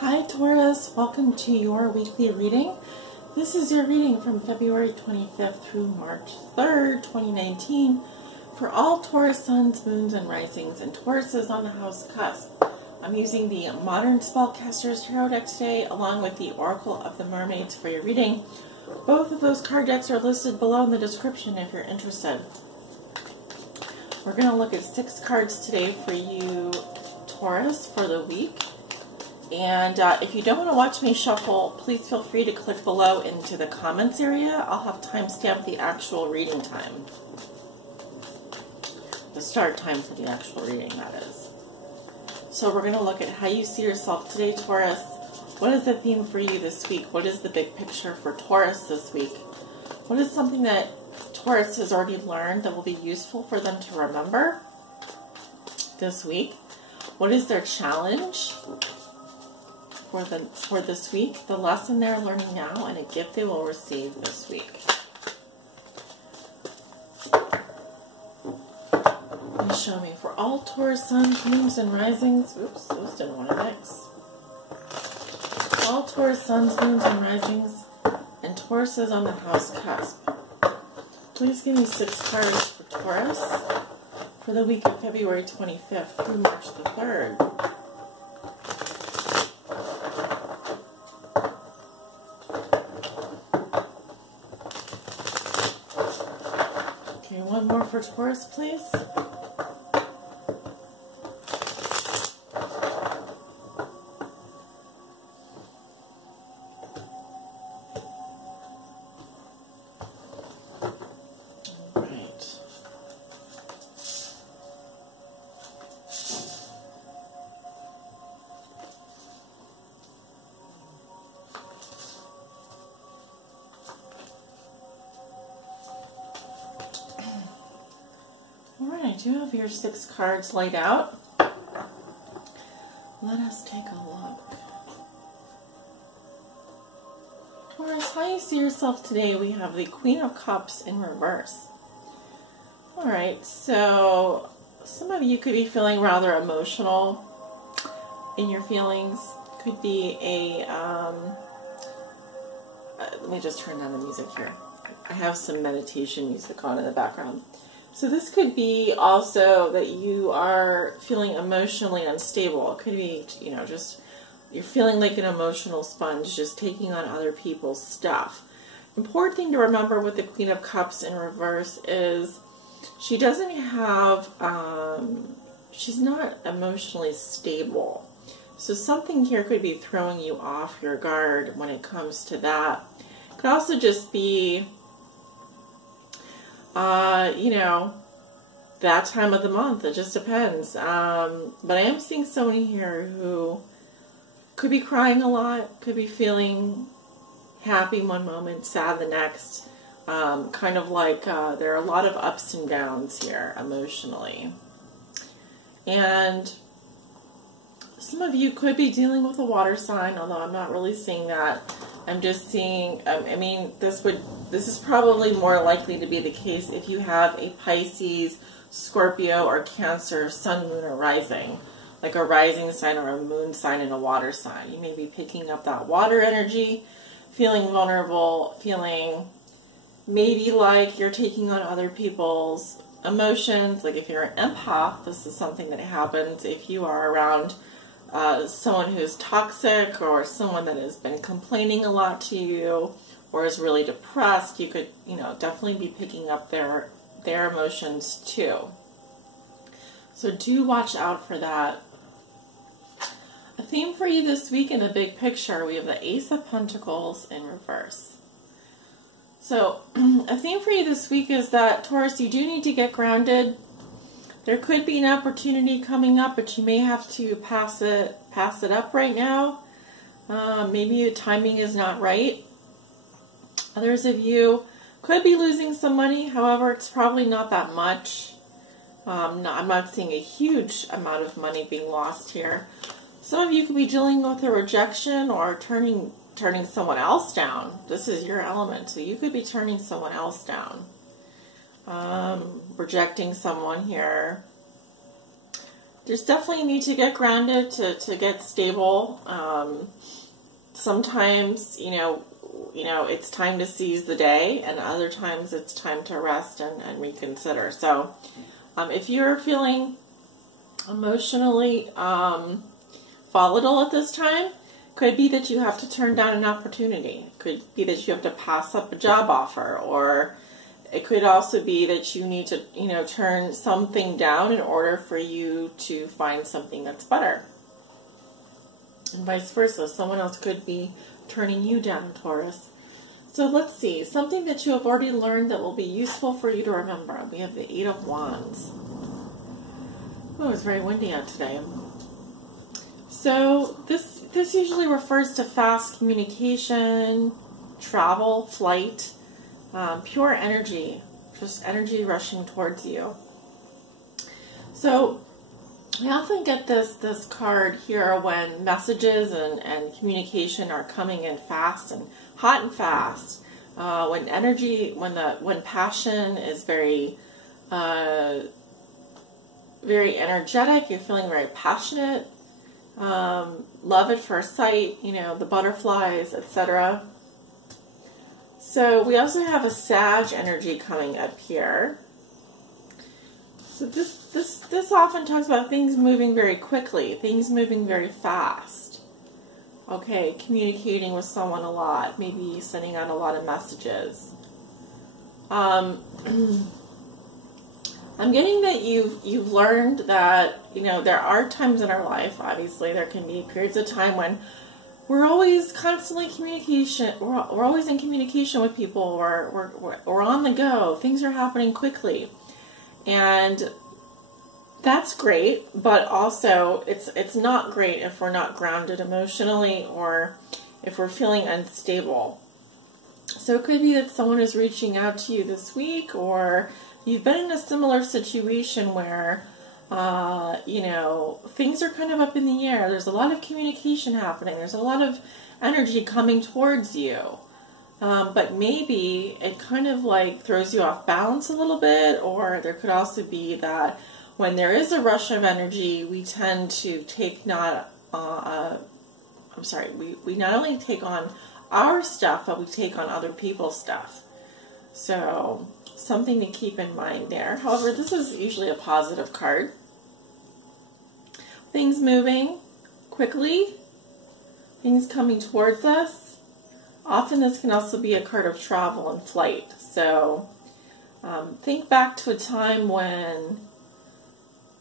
Hi Taurus, welcome to your weekly reading. This is your reading from February 25th through March 3rd, 2019 for all Taurus suns, moons, and risings, and Tauruses on the house cusp. I'm using the Modern Spellcaster's Tarot deck today along with the Oracle of the Mermaids for your reading. Both of those card decks are listed below in the description if you're interested. We're going to look at 6 cards today for you Taurus for the week. And if you don't want to watch me shuffle, please feel free to click below into the comments area. I'll have timestamp the actual reading time. The start time for the actual reading, that is. So we're going to look at how you see yourself today, Taurus. What is the theme for you this week? What is the big picture for Taurus this week? What is something that Taurus has already learned that will be useful for them to remember this week? What is their challenge for this week, the lesson they're learning now, and a gift they will receive this week? And show me for all Taurus suns, moons, and risings. Oops, those didn't want to mix. All Taurus suns, moons, and risings, and Tauruses on the house cusp. Please give me 6 cards for Taurus for the week of February 25th through March the 3rd. Okay, one more for Taurus, please. Alright, you have your 6 cards laid out. Let us take a look. Taurus, how you see yourself today? We have the Queen of Cups in reverse. Alright, so some of you could be feeling rather emotional in your feelings. Could be a, let me just turn down the music here. I have some meditation music on in the background. So this could be also that you are feeling emotionally unstable. It could be, you know, just you're feeling like an emotional sponge, just taking on other people's stuff. Important thing to remember with the Queen of Cups in reverse is she doesn't have, she's not emotionally stable. So something here could be throwing you off your guard when it comes to that. It could also just be you know, that time of the month. It just depends. But I am seeing someone here who could be crying a lot, could be feeling happy one moment, sad the next. Kind of like there are a lot of ups and downs here emotionally. And some of you could be dealing with a water sign, although I'm not really seeing that. I'm just seeing, I mean, this is probably more likely to be the case if you have a Pisces, Scorpio, or Cancer sun, moon, or rising. Like a rising sign or a moon sign and a water sign. You may be picking up that water energy, feeling vulnerable, feeling maybe like you're taking on other people's emotions. Like if you're an empath, this is something that happens if you are around someone who's toxic or someone that has been complaining a lot to you or is really depressed. You could, you know, definitely be picking up their emotions too. So do watch out for that. A theme for you this week in the big picture, we have the Ace of Pentacles in reverse. So a theme for you this week is that, Taurus, you do need to get grounded. There could be an opportunity coming up, but you may have to pass it up right now. Maybe the timing is not right. Others of you could be losing some money. However, it's probably not that much. I'm not seeing a huge amount of money being lost here. Some of you could be dealing with a rejection or turning someone else down. This is your element, so you could be turning someone else down. Rejecting someone here. there's definitely a need to get grounded, to get stable. Sometimes, it's time to seize the day, and other times it's time to rest and reconsider. So if you're feeling emotionally volatile at this time, could be that you have to turn down an opportunity. Could be that you have to pass up a job offer, or it could also be that you need to, turn something down in order for you to find something that's better. And vice versa. Someone else could be turning you down, Taurus. So let's see. Something that you have already learned that will be useful for you to remember. We have the Eight of Wands. Oh, it's very windy out today. So this usually refers to fast communication, travel, flight, pure energy, just energy rushing towards you. So I often get this card here when messages and communication are coming in fast and hot and fast. When passion is very very energetic, you're feeling very passionate. Love at first sight, the butterflies, etc. So we also have a Sag energy coming up here. So this often talks about things moving very quickly, things moving very fast. Okay, communicating with someone a lot, maybe sending out a lot of messages. I'm getting that you've learned that, there are times in our life, obviously, there can be periods of time when we're always constantly we're always in communication with people, we're on the go, things are happening quickly. And that's great, but also it's not great if we're not grounded emotionally or if we're feeling unstable. So it could be that someone is reaching out to you this week, or you've been in a similar situation where, things are kind of up in the air. There's a lot of communication happening. There's a lot of energy coming towards you. But maybe it kind of like throws you off balance a little bit, or there could also be that when there is a rush of energy, we tend to take we not only take on our stuff, but we take on other people's stuff. So something to keep in mind there. However, this is usually a positive card. Things moving quickly, things coming towards us. Often this can also be a card of travel and flight. So think back to a time when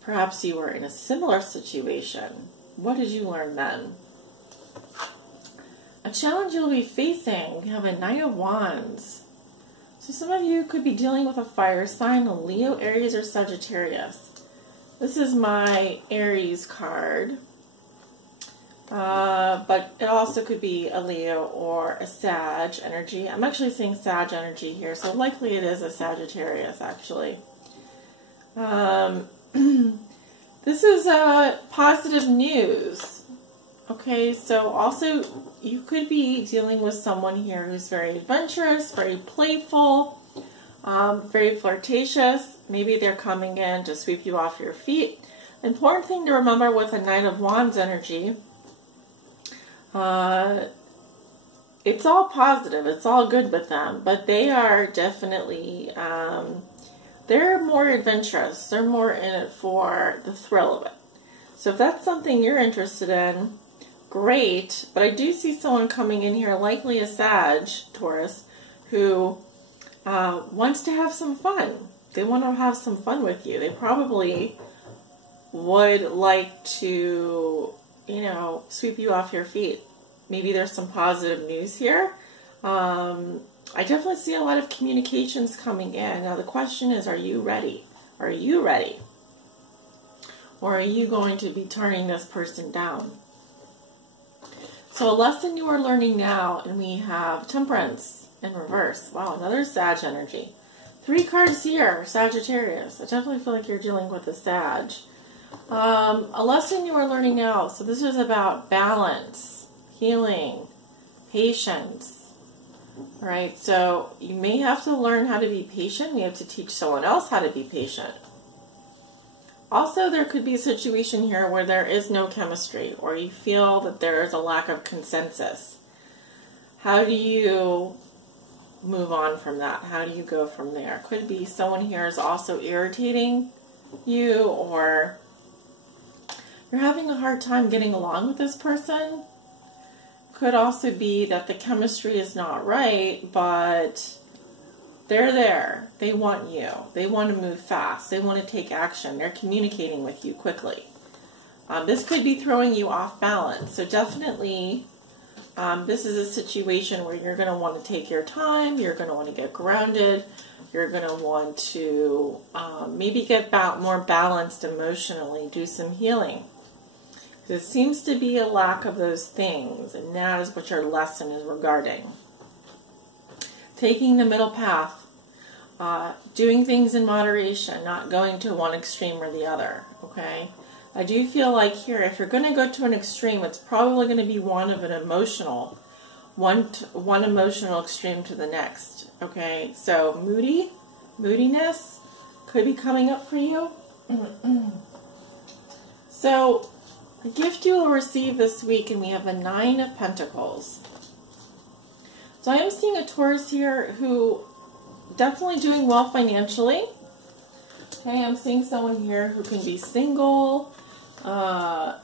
perhaps you were in a similar situation. What did you learn then? A challenge you'll be facing. We have a Knight of Wands. So some of you could be dealing with a fire sign, a Leo, Aries, or Sagittarius. This is my Aries card. But it also could be a Leo or a Sag energy. I'm actually seeing Sag energy here, so likely it is a Sagittarius, actually. This is positive news. Okay, so also you could be dealing with someone here who's very adventurous, very playful, very flirtatious. Maybe they're coming in to sweep you off your feet. Important thing to remember with a Knight of Wands energy, it's all positive, it's all good with them, but they are definitely, they're more adventurous. They're more in it for the thrill of it. So if that's something you're interested in, great. But I do see someone coming in here, likely a Sag, Taurus, who wants to have some fun. They want to have some fun with you. They probably would like to, sweep you off your feet. Maybe there's some positive news here. I definitely see a lot of communications coming in. Now the question is, are you ready? Are you ready? Or are you going to be turning this person down? So a lesson you are learning now, and we have Temperance in reverse. Wow, another Sag energy. 3 cards here, Sagittarius. I definitely feel like you're dealing with a Sag. A lesson you are learning now. So this is about balance, healing, patience. All right, so you may have to learn how to be patient. You have to teach someone else how to be patient. Also, there could be a situation here where there is no chemistry, or you feel that there is a lack of consensus. How do you move on from that? How do you go from there? Could be someone here is also irritating you, or you're having a hard time getting along with this person. Could also be that the chemistry is not right, but they're there. They want you. They want to move fast. They want to take action. They're communicating with you quickly. This could be throwing you off balance. So definitely, this is a situation where you're going to want to take your time. You're going to want to get grounded. You're going to want to maybe get more balanced emotionally, do some healing. There seems to be a lack of those things, and that is what your lesson is regarding. Taking the middle path, doing things in moderation, not going to one extreme or the other, okay? I do feel like here, if you're going to go to an extreme, it's probably going to be one emotional extreme to the next, okay? So moodiness could be coming up for you. So the gift you will receive this week, and we have a 9 of Pentacles. So I am seeing a Taurus here who definitely doing well financially. Okay, I'm seeing someone here who can be single,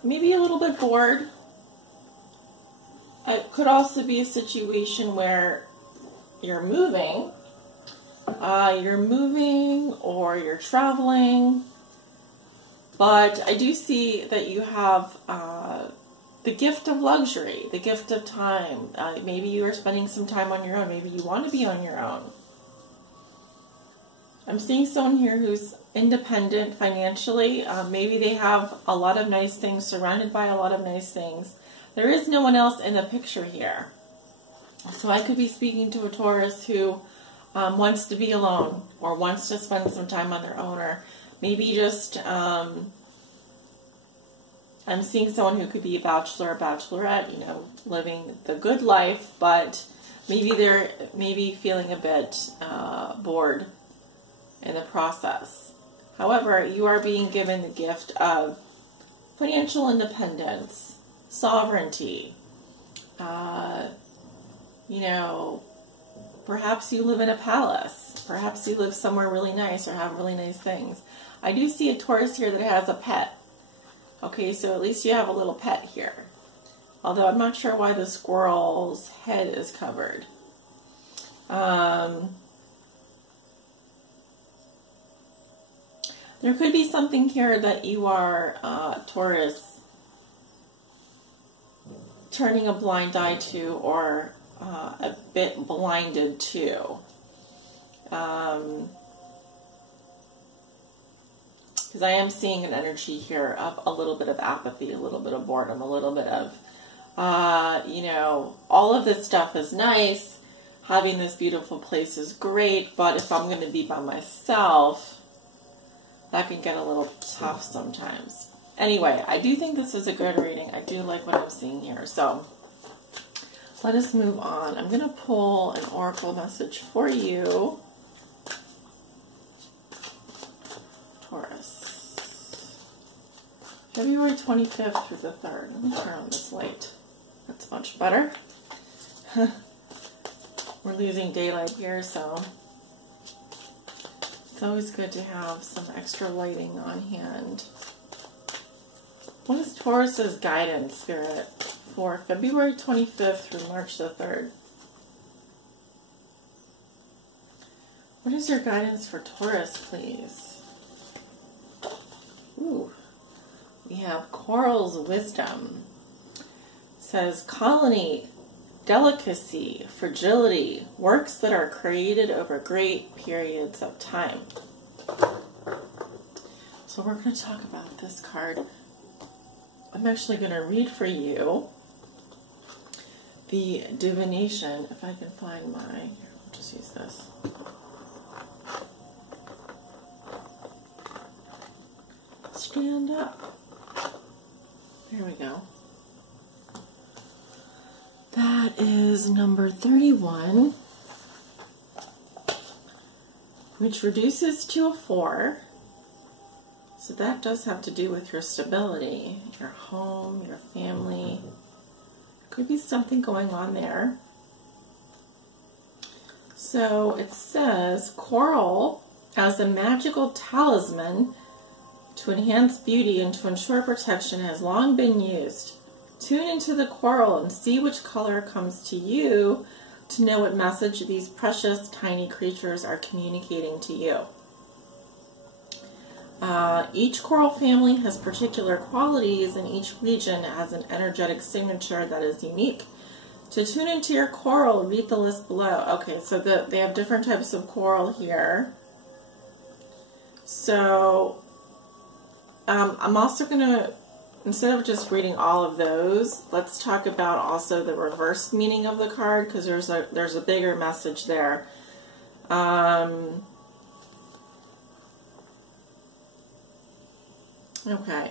maybe a little bit bored. It could also be a situation where you're moving or you're traveling. But I do see that you have the gift of luxury, the gift of time. Maybe you are spending some time on your own. Maybe you want to be on your own. I'm seeing someone here who's independent financially. Maybe they have a lot of nice things, surrounded by a lot of nice things. There is no one else in the picture here. So I could be speaking to a Taurus who wants to be alone, or wants to spend some time on their own, or maybe just, I'm seeing someone who could be a bachelor or bachelorette, you know, living the good life, but maybe they're feeling a bit bored in the process. However, you are being given the gift of financial independence, sovereignty. You know, perhaps you live in a palace. Perhaps you live somewhere really nice or have really nice things. I do see a Taurus here that has a pet. Okay, so at least you have a little pet here. Although I'm not sure why the squirrel's head is covered. There could be something here that you are, Taurus, turning a blind eye to, or a bit blinded to. Because I am seeing an energy here of a little bit of apathy, a little bit of boredom, a little bit of, you know, all of this stuff is nice. Having this beautiful place is great, but if I'm going to be by myself, that can get a little tough sometimes. Anyway, I do think this is a good reading. I do like what I'm seeing here. So let us move on. I'm going to pull an oracle message for you, Taurus. February 25th through the 3rd. Let me turn on this light. That's much better. We're losing daylight here, so it's always good to have some extra lighting on hand. What is Taurus's guidance, Spirit, for February 25th through March the 3rd? What is your guidance for Taurus, please? Ooh. We have Coral's Wisdom. It says, colony, delicacy, fragility, works that are created over great periods of time. So we're going to talk about this card. I'm actually going to read for you the divination, if I can find my, here, I'll just use this. Stand up. There we go. That is number 31, which reduces to a 4. This So that does have to do with your stability, your home, your family. Could be something going on there. So it says coral as a magical talisman to enhance beauty and to ensure protection has long been used. Tune into the coral and see which color comes to you to know what message these precious tiny creatures are communicating to you. Each coral family has particular qualities and each region has an energetic signature that is unique. To tune into your coral, read the list below. Okay, so they have different types of coral here. So I'm also going to, instead of just reading all of those, let's talk about also the reverse meaning of the card, because there's a bigger message there. Okay.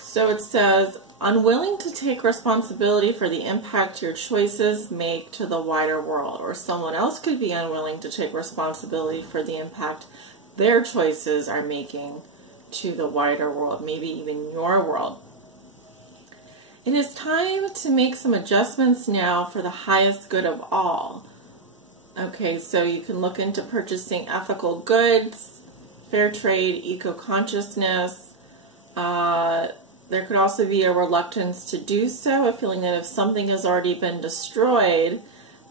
So it says, unwilling to take responsibility for the impact your choices make to the wider world. Or someone else could be unwilling to take responsibility for the impact their choices are making to the wider world, maybe even your world. It is time to make some adjustments now for the highest good of all. Okay, so you can look into purchasing ethical goods, fair trade, eco-consciousness. There could also be a reluctance to do so, a feeling that if something has already been destroyed,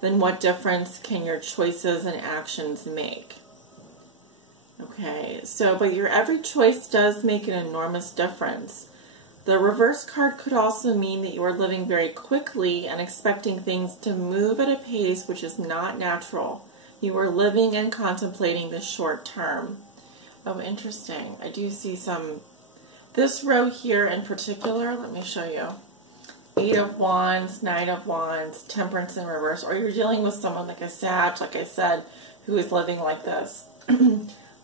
then what difference can your choices and actions make? Okay, so, but your every choice does make an enormous difference. The reverse card could also mean that you are living very quickly and expecting things to move at a pace which is not natural. You are living and contemplating the short term. Oh, interesting. I do see some, this row here in particular, let me show you. 8 of Wands, 9 of Wands, Temperance in reverse, or you're dealing with someone like a Sag, like I said, who is living like this.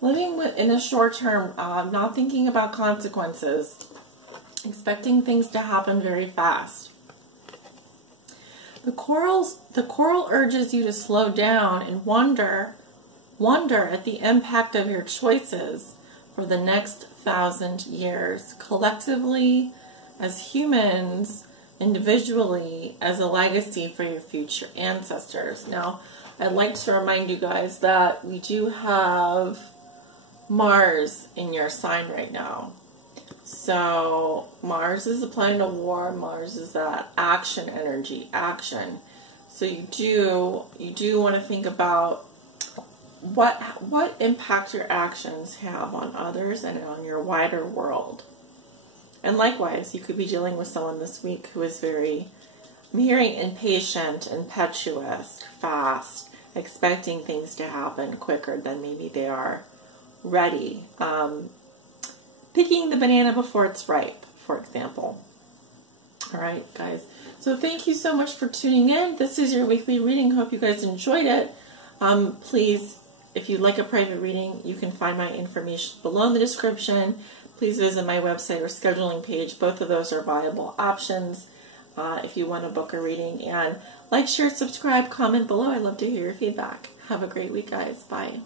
Living in the short term, not thinking about consequences, expecting things to happen very fast. The coral urges you to slow down and wonder at the impact of your choices for the next 1,000 years, collectively, as humans, individually, as a legacy for your future ancestors. Now, I'd like to remind you guys that we do have Mars in your sign right now. So Mars is the planet of war. Mars is that action energy, action. So you do want to think about what impact your actions have on others and on your wider world. And likewise, you could be dealing with someone this week who is very, I'm hearing impatient, impetuous, fast, expecting things to happen quicker than maybe they are ready. Picking the banana before it's ripe, for example. All right, guys. So thank you so much for tuning in. This is your weekly reading. Hope you guys enjoyed it. Please, if you'd like a private reading, you can find my information below in the description. Please visit my website or scheduling page. Both of those are viable options if you want to book a reading. And like, share, subscribe, comment below. I'd love to hear your feedback. Have a great week, guys. Bye.